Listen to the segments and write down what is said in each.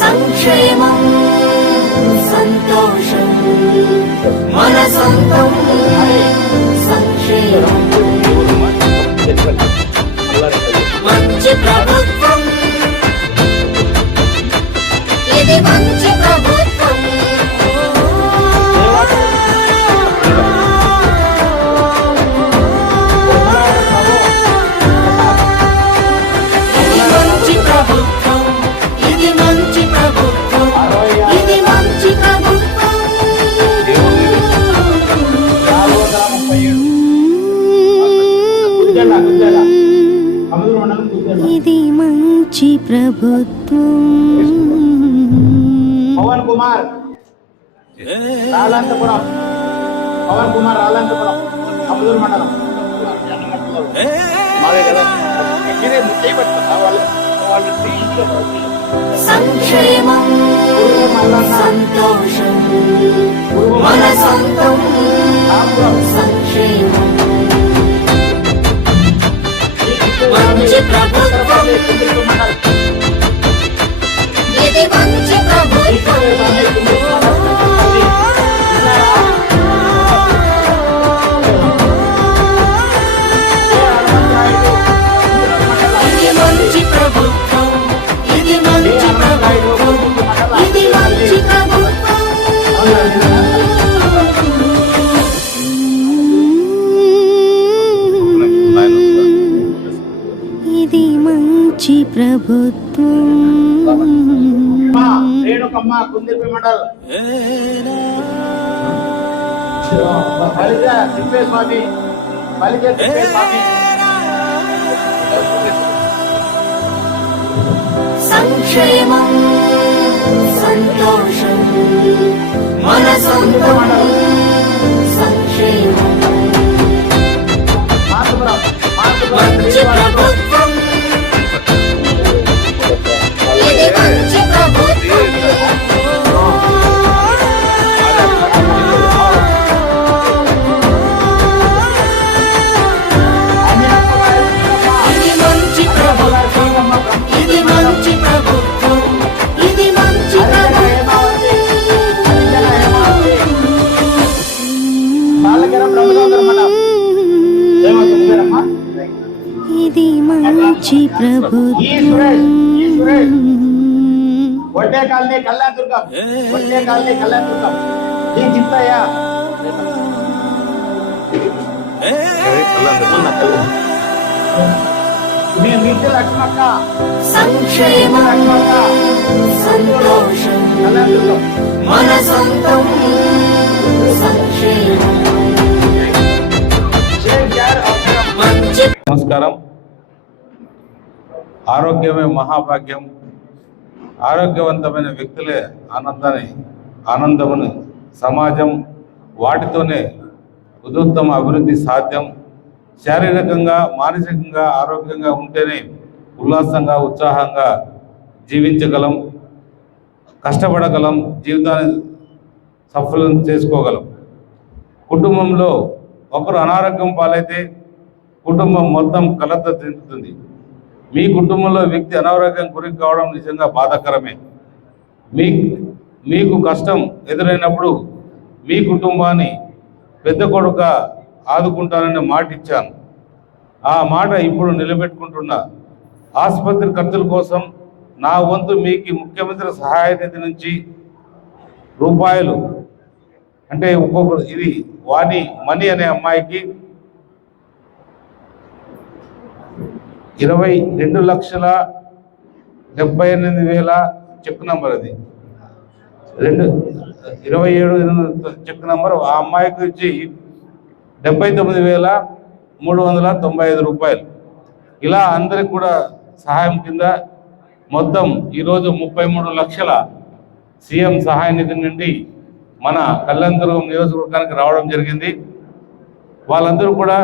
సంక్షేమం సంతోషం మన సొంతం సంక్షేమం. ప్రభుత్వం. పవన్ కుమార్. రాలంతపురం పవన్ కుమార్ రాలంతపురం అమదూరు మండలం. మావే కదా. ముఖ్య పెట్టుకుంటా వాళ్ళు వాళ్ళు సంక్షేమం సంతోషం మన సొంతం. సంక్షేమం. మంచి ప్రభుత్వం. ఇది మంచి ప్రభుత్వం. ప్రభుత్వం. రేణుకమ్మ కుందిపి మండల్ బలిజ తిప్పేస్వామి బలిజ తిప్పేస్వామి సంక్షేమం మంచి ప్రభుత్వం ఒడ్డే కాలనీ కళ్యాణ్ దుర్గం ఒడ్డే కాలనీ కళ్యాణ్ దుర్గం ఈ చింతయ్య మీ మిట్టి లక్ష్మక్క. సంక్షేమం లక్ష్మక్క సంతోషం కళ్యాణ్ దుర్గం మన సొంతం. సంక్షేమం. షేక్ జార్ అవసరం మంచి నమస్కారం. ఆరోగ్యమే మహాభాగ్యం. ఆరోగ్యవంతమైన వ్యక్తులే ఆనందాన్ని ఆనందమును సమాజం వాటితోనే ఉదోత్తమ అభివృద్ధి సాధ్యం. శారీరకంగా మానసికంగా ఆరోగ్యంగా ఉంటేనే ఉల్లాసంగా ఉత్సాహంగా జీవించగలం కష్టపడగలం జీవితాన్ని సఫలం చేసుకోగలం. కుటుంబంలో ఒకరు అనారోగ్యం పాలైతే కుటుంబం మొత్తం కలత చెందుతుంది. మీ కుటుంబంలో వ్యక్తి అనారోగ్యం గురి కావడం నిజంగా బాధాకరమే. మీ మీకు కష్టం ఎదురైనప్పుడు మీ కుటుంబాన్ని పెద్ద కొడుక ఆదుకుంటానని మాట ఇచ్చాను ఆ మాట ఇప్పుడు నిలబెట్టుకుంటున్నా. ఆసుపత్రి ఖర్చుల కోసం నా వంతు మీకు ముఖ్యమంత్రి సహాయ నిధి నుంచి రూపాయలు అంటే ఒక్కొక్క ఇది వాణి మనీ అనే అమ్మాయికి ఇరవై రెండు లక్షల డెబ్బై ఎనిమిది వేల చెక్ నంబర్ అది. రెండు ఇరవై ఏడు చెక్ నంబర్. ఆ అమ్మాయికి వచ్చి డెబ్బై తొమ్మిది వేల మూడు వందల తొంభై ఐదు రూపాయలు. ఇలా అందరికి కూడా సహాయం కింద మొత్తం ఈరోజు ముప్పై మూడు లక్షల సీఎం సహాయ నిధి నుండి మన కళ్యాణదుర్గం నియోజకవర్గానికి రావడం జరిగింది. వాళ్ళందరూ కూడా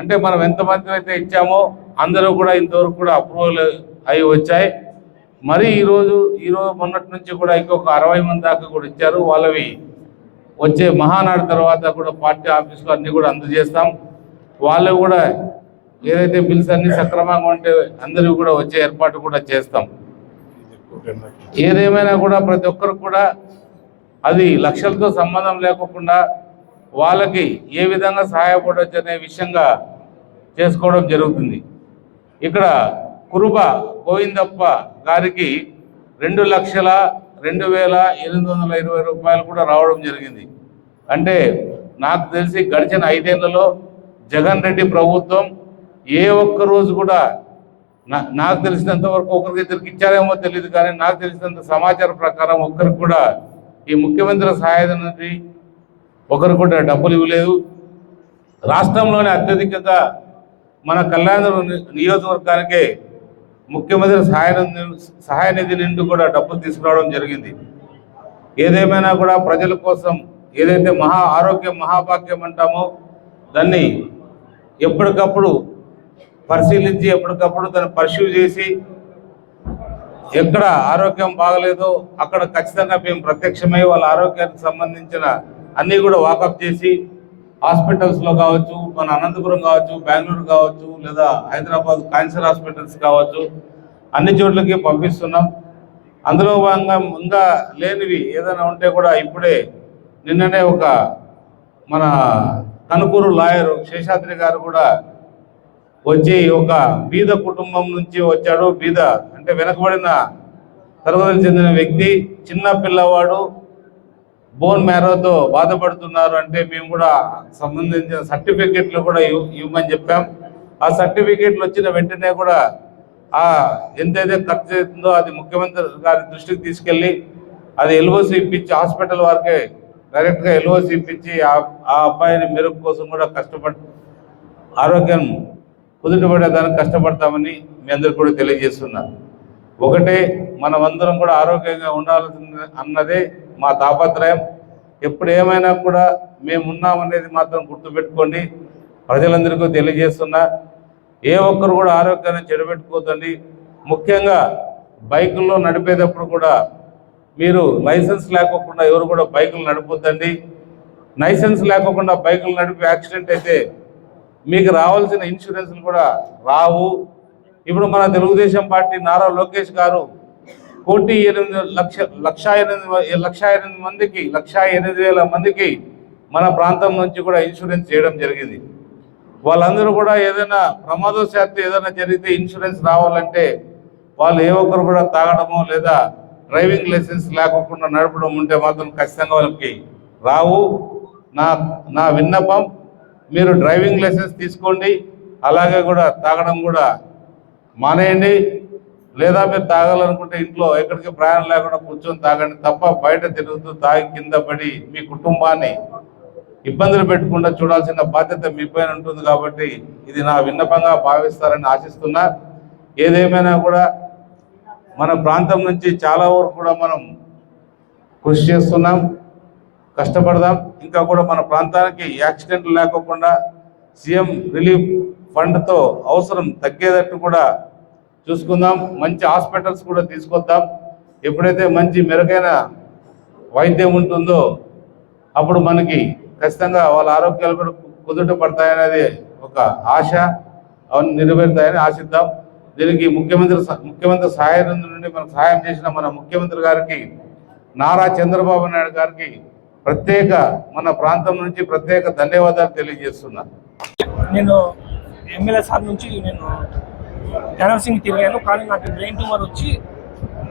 అంటే మనం ఎంతమంది అయితే ఇచ్చామో అందరూ కూడా ఇంతవరకు కూడా అప్రూవల్ అయి వచ్చాయి. మరి ఈరోజు ఈరోజు మొన్నటి నుంచి కూడా ఇంకొక అరవై మంది దాకా కూడా ఇచ్చారు. వాళ్ళవి వచ్చే మహానాడు తర్వాత కూడా పార్టీ ఆఫీసులు అన్నీ కూడా అందజేస్తాం. వాళ్ళు కూడా ఏదైతే బిల్స్ అన్ని సక్రమంగా ఉంటే అందరివి కూడా వచ్చే ఏర్పాటు కూడా చేస్తాం. ఏదేమైనా కూడా ప్రతి ఒక్కరు కూడా అది లక్షలతో సంబంధం లేకుండా వాళ్ళకి ఏ విధంగా సహాయపడవచ్చు అనే విషయంగా చేసుకోవడం జరుగుతుంది. ఇక్కడ కురుబ గోవిందప్ప గారికి రెండు లక్షల రెండు వేల ఎనిమిది వందల ఇరవై రూపాయలు కూడా రావడం జరిగింది. అంటే నాకు తెలిసి గడిచిన ఐదేళ్ళలో జగన్ రెడ్డి ప్రభుత్వం ఏ ఒక్క రోజు కూడా నా నాకు తెలిసినంత వరకు ఒకరికి ఇద్దరికి ఇచ్చారేమో తెలియదు కానీ నాకు తెలిసినంత సమాచారం ప్రకారం ఒక్కరికి కూడా ఈ ముఖ్యమంత్రి సహాయ నుండి ఒకరు కూడా డబ్బులు ఇవ్వలేదు. రాష్ట్రంలోనే అత్యధికంగా మన కళ్యాణ నియోజకవర్గానికే ముఖ్యమంత్రి సహాయ సహాయ నిధి నుండి కూడా డబ్బులు తీసుకురావడం జరిగింది. ఏదేమైనా కూడా ప్రజల కోసం ఏదైతే మహా ఆరోగ్యం మహాభాగ్యం అంటామో దాన్ని ఎప్పటికప్పుడు పరిశీలించి ఎప్పటికప్పుడు దాన్ని పర్సీవ్ చేసి ఎక్కడ ఆరోగ్యం బాగలేదో అక్కడ ఖచ్చితంగా మేము ప్రత్యక్షమై వాళ్ళ ఆరోగ్యానికి సంబంధించిన అన్నీ కూడా వాకప్ చేసి హాస్పిటల్స్లో కావచ్చు మన అనంతపురం కావచ్చు బెంగళూరు కావచ్చు లేదా హైదరాబాద్ క్యాన్సర్ హాస్పిటల్స్ కావచ్చు అన్ని చోట్లకి పంపిస్తున్నాం. అందులో భాగంగా ఇంకా లేనివి ఏదైనా ఉంటే కూడా ఇప్పుడే నిన్ననే ఒక మన కనుకూరు లాయర్ శేషాద్రి గారు కూడా వచ్చి ఒక బీద కుటుంబం నుంచి వచ్చాడు. బీద అంటే వెనకబడిన తరగతికి చెందిన వ్యక్తి చిన్న పిల్లవాడు బోన్ మ్యారోతో బాధపడుతున్నారు అంటే మేము కూడా సంబంధించిన సర్టిఫికెట్లు కూడా ఇవ్వమని చెప్పాం. ఆ సర్టిఫికెట్లు వచ్చిన వెంటనే కూడా ఆ ఎంతైతే ఖర్చు అవుతుందో అది ముఖ్యమంత్రి గారి దృష్టికి తీసుకెళ్ళి అది ఎల్ఓసి ఇప్పించి హాస్పిటల్ వారికే డైరెక్ట్గా ఎల్ఓసి ఇప్పించి ఆ- అబ్బాయిని మెరుగు కోసం కూడా కష్టపడి ఆరోగ్యం కుదుటపడేదానికి కష్టపడతామని మీ అందరికీ కూడా తెలియజేస్తున్నారు ఒకటే మనమందరం కూడా ఆరోగ్యంగా ఉండాల్సింది అన్నదే మా తాపత్రయం. ఎప్పుడు ఏమైనా కూడా మేమున్నామనేది మాత్రం గుర్తుపెట్టుకోండి. ప్రజలందరికీ తెలియజేస్తున్నా ఏ ఒక్కరు కూడా ఆరోగ్యాన్ని చెడబెట్టుకోదండి ముఖ్యంగా బైకుల్లో నడిపేటప్పుడు కూడా మీరు లైసెన్స్ లేకోకుండా ఎవరు కూడా బైకులు నడపొద్దండి. లైసెన్స్ లేకోకుండా బైకులు నడిపి యాక్సిడెంట్ అయితే మీకు రావాల్సిన ఇన్సూరెన్స్లు కూడా రావు. ఇప్పుడు మన తెలుగుదేశం పార్టీ నారా లోకేష్ గారు కోటి ఎనిమిది లక్ష లక్ష ఎనిమిది లక్ష ఎనిమిది మందికి లక్ష ఎనిమిది వేల మందికి మన ప్రాంతం నుంచి కూడా ఇన్సూరెన్స్ చేయడం జరిగింది. వాళ్ళందరూ కూడా ఏదైనా ప్రమాదశాత్తు ఏదైనా జరిగితే ఇన్సూరెన్స్ రావాలంటే వాళ్ళు ఏ ఒక్కరు కూడా తాగడమో లేదా డ్రైవింగ్ లైసెన్స్ లేకుండా నడపడం ఉంటే మాత్రం ఖచ్చితంగా వాళ్ళకి రావు. నా నా విన్నపం మీరు డ్రైవింగ్ లైసెన్స్ తీసుకోండి అలాగే కూడా తాగడం కూడా మానేయండి. లేదా మీరు తాగాలనుకుంటే ఇంట్లో ఎక్కడికి ప్రయాణం లేకుండా కూర్చొని తాగండి తప్ప బయట తిరుగుతూ తాగి కింద పడి మీ కుటుంబాన్ని ఇబ్బందులు పెట్టకుండా చూడాల్సిన బాధ్యత మీపైన ఉంటుంది కాబట్టి ఇది నా విన్నపంగా భావిస్తారని ఆశిస్తున్నా. ఏదేమైనా కూడా మన ప్రాంతం నుంచి చాలా వరకు కూడా మనం కృషి చేస్తున్నాం కష్టపడదాం. ఇంకా కూడా మన ప్రాంతానికి యాక్సిడెంట్లు లేకోకుండా సీఎం రిలీఫ్ ఫండ్తో అవసరం తగ్గేటట్టు కూడా చూసుకుందాం. మంచి హాస్పిటల్స్ కూడా తీసుకొద్దాం. ఎప్పుడైతే మంచి మెరుగైన వైద్యం ఉంటుందో అప్పుడు మనకి ఖచ్చితంగా వాళ్ళ ఆరోగ్యాలు కూడా కుదుట పడతాయనేది ఒక ఆశ. అవన్నీ నెరవేరుతాయని ఆశిద్దాం. దీనికి ముఖ్యమంత్రి ముఖ్యమంత్రి సహాయ నుండి మనకు సహాయం చేసిన మన ముఖ్యమంత్రి గారికి నారా చంద్రబాబు నాయుడు గారికి ప్రత్యేక మన ప్రాంతం నుంచి ప్రత్యేక ధన్యవాదాలు తెలియజేస్తున్నాను నేను ఎమ్మెల్యే సార్ నుంచి నేను సింగ్ తిరిగాను కానీ నాకు బ్రెయిన్ ట్యూమర్ వచ్చి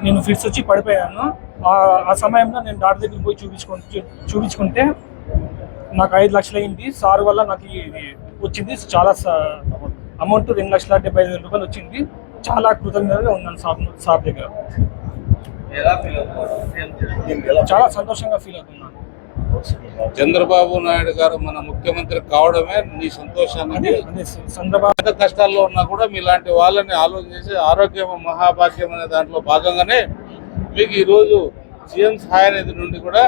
నేను ఫిట్స్ వచ్చి పడిపోయాను. ఆ- ఆ సమయంలో నేను డాక్టర్ దగ్గరికి పోయి చూపించుకుంటే చూపించుకుంటే నాకు ఐదు లక్షలు అయింది. సార్ వల్ల నాకు ఇది వచ్చింది. చాలా అమౌంట్ రెండు లక్షల డెబ్బై ఐదు వేల రూపాయలు వచ్చింది. చాలా కృతజ్ఞతగా ఉన్నాను సార్ సార్ దగ్గర. చాలా సంతోషంగా ఫీల్ అవుతున్నాను. చంద్రబాబు నాయుడు గారు మన ముఖ్యమంత్రి కావడమే నీ సందర్భ పెద్ద కష్టాల్లో ఉన్నా కూడా మీలాంటి వాళ్ళని ఆలోచన చేసి ఆరోగ్యం మహాభాగ్యం అనే దాంట్లో భాగంగానే మీకు ఈరోజు సీఎం సహాయ నిధి నుండి కూడా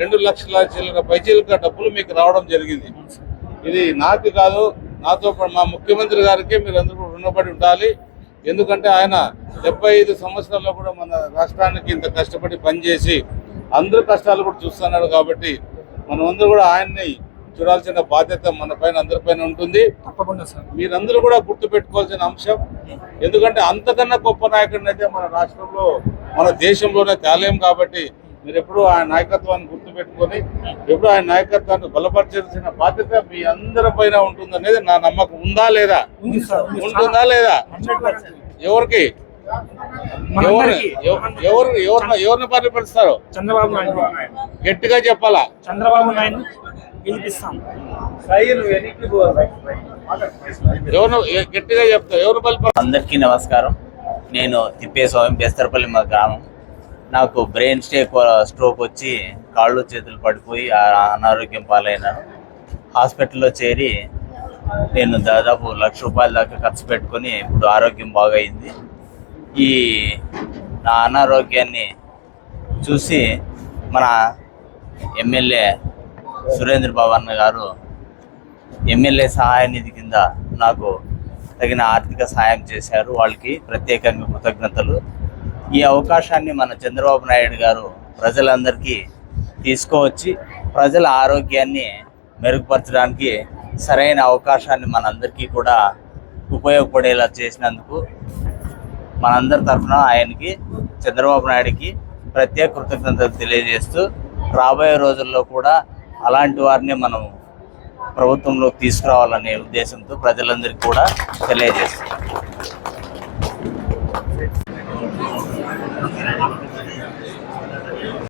రెండు లక్షల చిల్లర పైచీలక డబ్బులు మీకు రావడం జరిగింది. ఇది నాకు కాదు నాతో పాటు మా ముఖ్యమంత్రి గారికి మీరు అందరూ రుణపడి ఉండాలి. ఎందుకంటే ఆయన డెబ్బై ఐదు సంవత్సరాల్లో కూడా మన రాష్ట్రానికి ఇంత కష్టపడి పనిచేసి అందరి కష్టాలు కూడా చూస్తున్నాడు కాబట్టి మనమందరూ కూడా ఆయన్ని చూడాల్సిన బాధ్యత మన పైన అందరిపైన ఉంటుంది. తప్పకుండా సార్. మీరందరూ కూడా గుర్తు పెట్టుకోవాల్సిన అంశం ఎందుకంటే అంతకన్నా గొప్ప నాయకుడిని అయితే మన రాష్ట్రంలో మన దేశంలోనే తేలేం కాబట్టి మీరు ఎప్పుడు ఆయన నాయకత్వాన్ని గుర్తు పెట్టుకొని ఎప్పుడు ఆయన నాయకత్వాన్ని బలపరచాల్సిన బాధ్యత మీ అందరి పైన ఉంటుందనేది నా నమ్మకం. ఉందా లేదా. ఉంటుందా లేదా? ఎవరికి? ఎవరు ఎవరు ఎవరిని ఎవరిని పరిపాలిస్తారు చంద్రబాబు నాయుడు గట్టిగా చెప్పాలా? చంద్రబాబు నాయుడు గెలిపిస్తాం. ఎవరు గట్టిగా చెప్తారు ఎవరు అందరికీ నమస్కారం. నేను తిప్పేస్వామి బెస్తరపల్లి మా గ్రామం. నాకు బ్రెయిన్ స్టేక్ స్ట్రోక్ వచ్చి కాళ్ళు చేతులు పడిపోయి ఆ అనారోగ్యం పాలైనాను. హాస్పిటల్లో చేరి నేను దాదాపు లక్ష రూపాయల దాకా ఖర్చు పెట్టుకొని ఇప్పుడు ఆరోగ్యం బాగైంది. ఈ నా అనారోగ్యాన్ని చూసి మన ఎమ్మెల్యే సురేంద్ర బాబు అన్న గారు ఎమ్మెల్యే సహాయ నిధి కింద నాకు తగిన ఆర్థిక సహాయం చేశారు. వాళ్ళకి ప్రత్యేకంగా కృతజ్ఞతలు. ఈ అవకాశాన్ని మన చంద్రబాబు నాయుడు గారు ప్రజలందరికీ తీసుకువచ్చి ప్రజల ఆరోగ్యాన్ని మెరుగుపరచడానికి సరైన అవకాశాన్ని మనందరికీ కూడా ఉపయోగపడేలా చేసినందుకు మనందరి తరఫున ఆయనకి చంద్రబాబు నాయుడికి ప్రత్యేక కృతజ్ఞతలు తెలియజేస్తూ రాబోయే రోజుల్లో కూడా అలాంటి వారిని మనం ప్రభుత్వంలోకి తీసుకురావాలనే ఉద్దేశంతో ప్రజలందరికీ కూడా తెలియజేస్తున్నాం.